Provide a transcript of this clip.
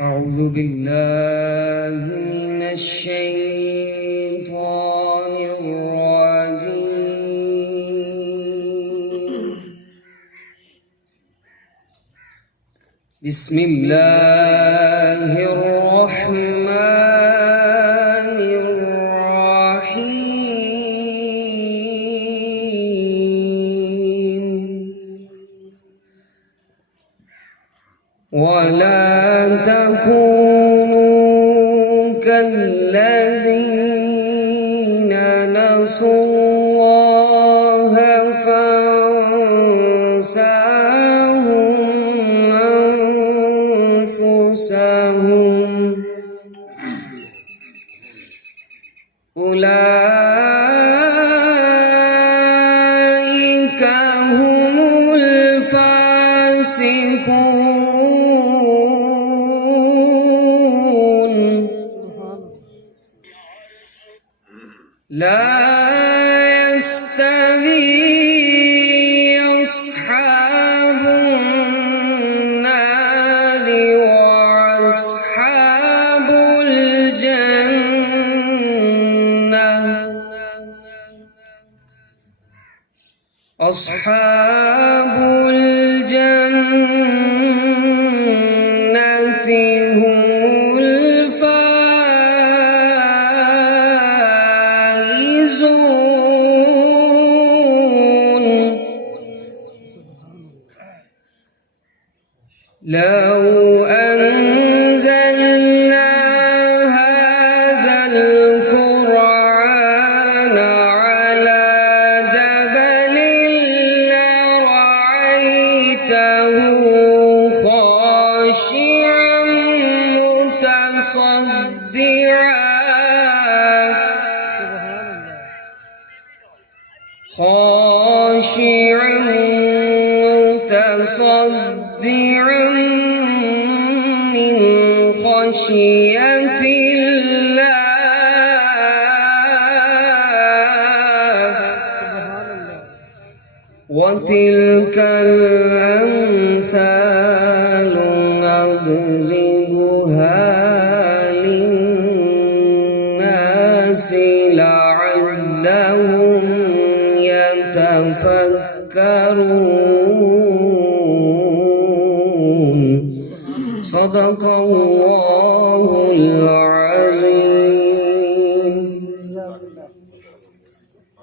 أعوذ بالله من الشيطان الرجيم. بسم الله الرحمن الرحيم. ولا تكونوا كالذين نسوا الله فأنساهم أنفسهم أولئك هم الفاسقون. لا يستوي أصحاب النار وأصحاب الجنة. أصحاب الجنة هم الفائزون. لو أنزلنا هذا القرآن على جبل لرأيته خاشعا متصدعا من خشية الله. وتلك الأمثال نضربها للناس لعلهم يتفكرون. صدق الله.